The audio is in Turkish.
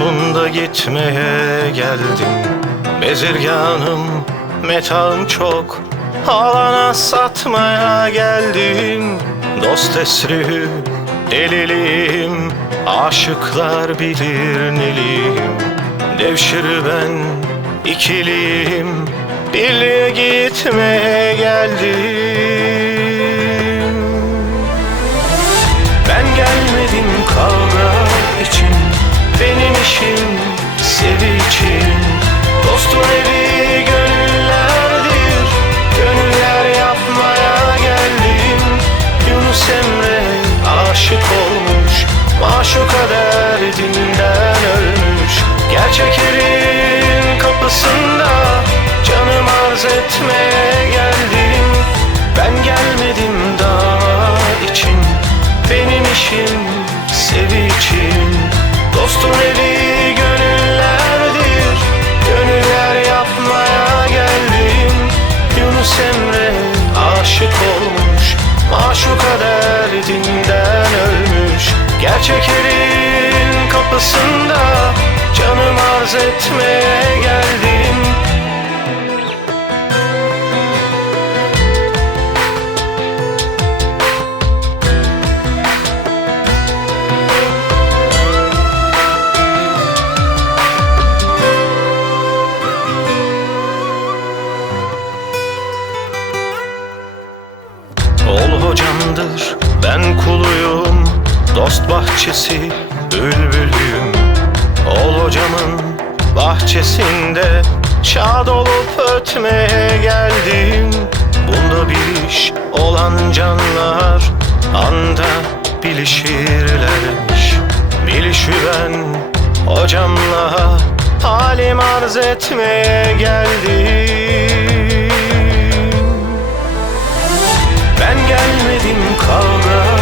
bunda gitmeye geldim. Bezirganım metağım çok. Alana satmaya geldim. Dost esri deliliğim. Aşıklar bilir neliyim Devşir ben ikiliyim. Birliğe gitmeye geldim erin kapısında Canım arz etmeye geldim. Ol hocamdır ben kuluyum. Dost bahçesi bülbülüyüm Ol hocamın bahçesinde Şad olup ötmeye geldim. Bunda bir iş olan canlar Anda bilişirlermiş. Bilişi ben hocamla Halim arz etmeye geldim. Ben gelmedim kavga